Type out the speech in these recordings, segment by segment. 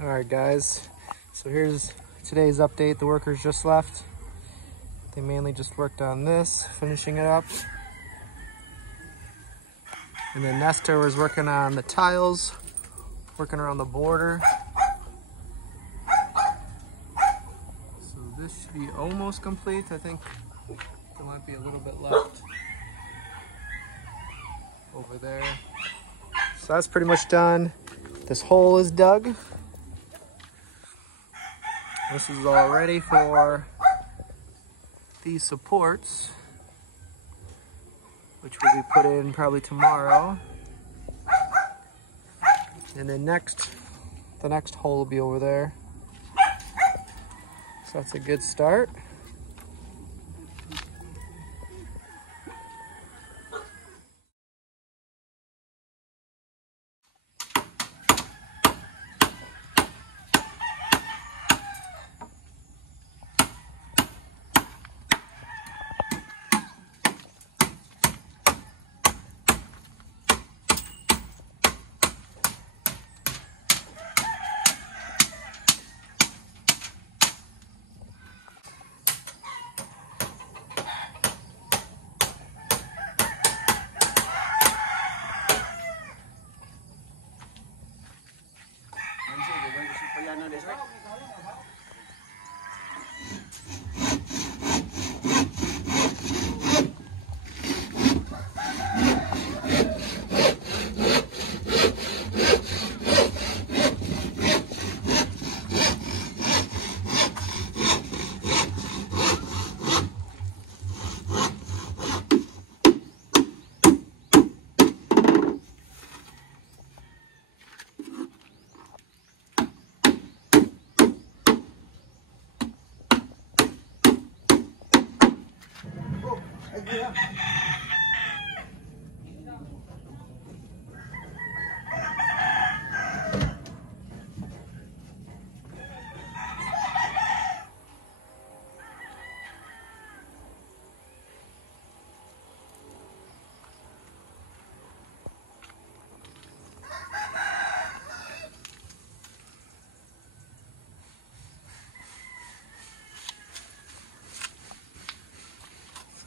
All right, guys. So here's today's update. The workers just left. They mainly just worked on this, finishing it up. And then Nestor was working on the tiles, working around the border. So this should be almost complete. I think there might be a little bit left over there. So that's pretty much done. This hole is dug. This is all ready for these supports, which will be put in probably tomorrow. And then the next hole will be over there. So that's a good start.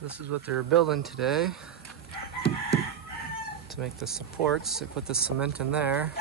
This is what they're building today to make the supports. They put the cement in there.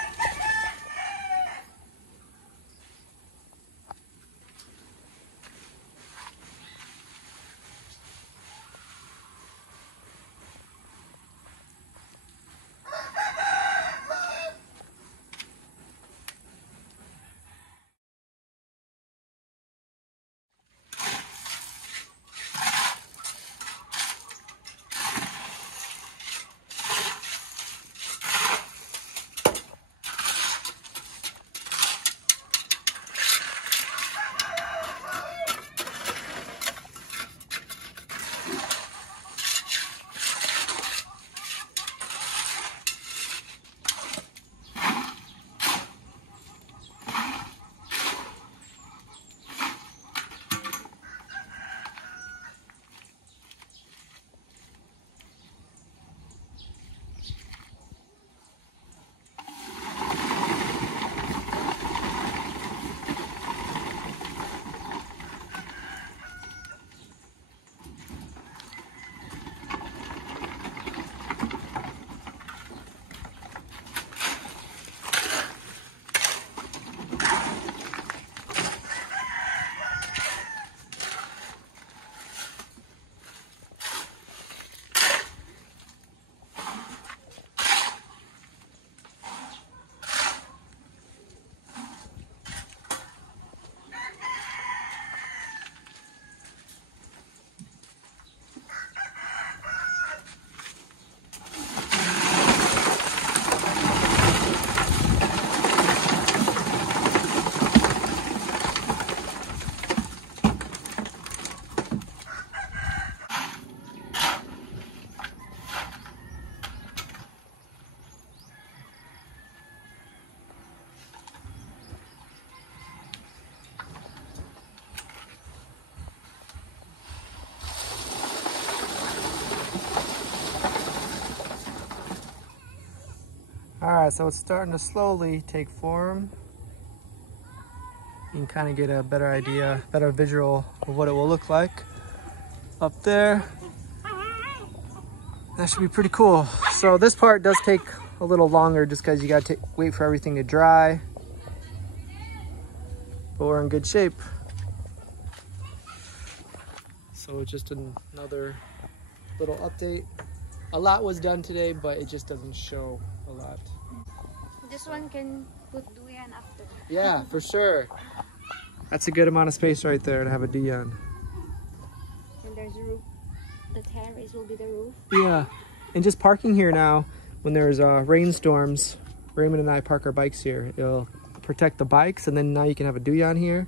All right, so it's starting to slowly take form. You can kind of get a better idea, better visual of what it will look like up there. That should be pretty cool. So this part does take a little longer just because you got to wait for everything to dry. But we're in good shape. So just another little update. A lot was done today, but it just doesn't show a lot. This one can put duyan after. Yeah, for sure. That's a good amount of space right there to have a duyan. And there's a roof. The terrace will be the roof. Yeah, and just parking here now, when there's rainstorms, Raymond and I park our bikes here. It'll protect the bikes, and then now you can have a duyan here.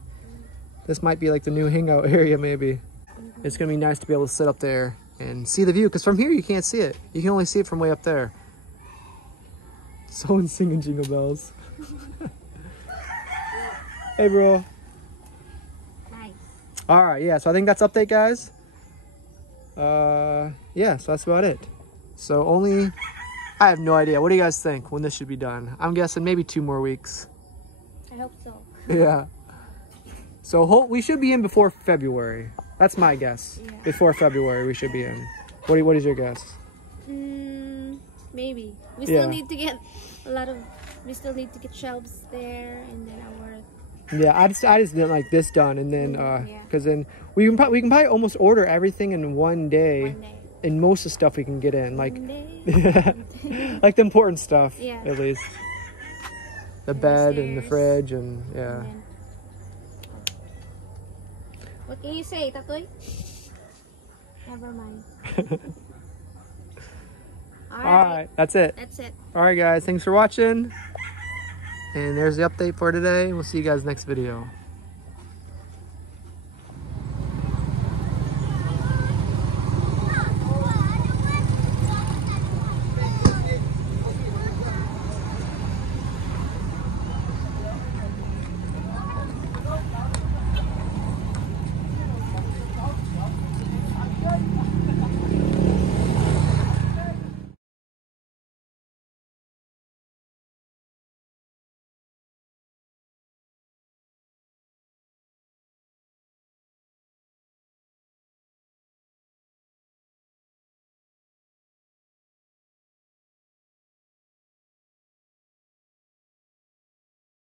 This might be like the new hangout area, maybe. It's gonna be nice to be able to sit up there and see the view, because from here you can't see it. You can only see it from way up there. Someone's singing Jingle Bells. Hey, bro. Nice. All right, yeah, so I think that's update, guys. Yeah, so that's about it. So I have no idea. What do you guys think when this should be done? I'm guessing maybe 2 more weeks. I hope so. Yeah. So we should be in before February. That's my guess. Yeah. Before February, we should be in. What is your guess? Maybe. We still need to get we still need to get shelves there, and then our... Yeah, I just didn't like this done, and then because then we can probably almost order everything in one day. And most of the stuff we can get in, like like the important stuff, at least. The bed and the fridge and yeah. And then, what can you say, Tatoy? Never mind. All right, that's it. That's it. All right, guys, thanks for watching. And there's the update for today. We'll see you guys next video.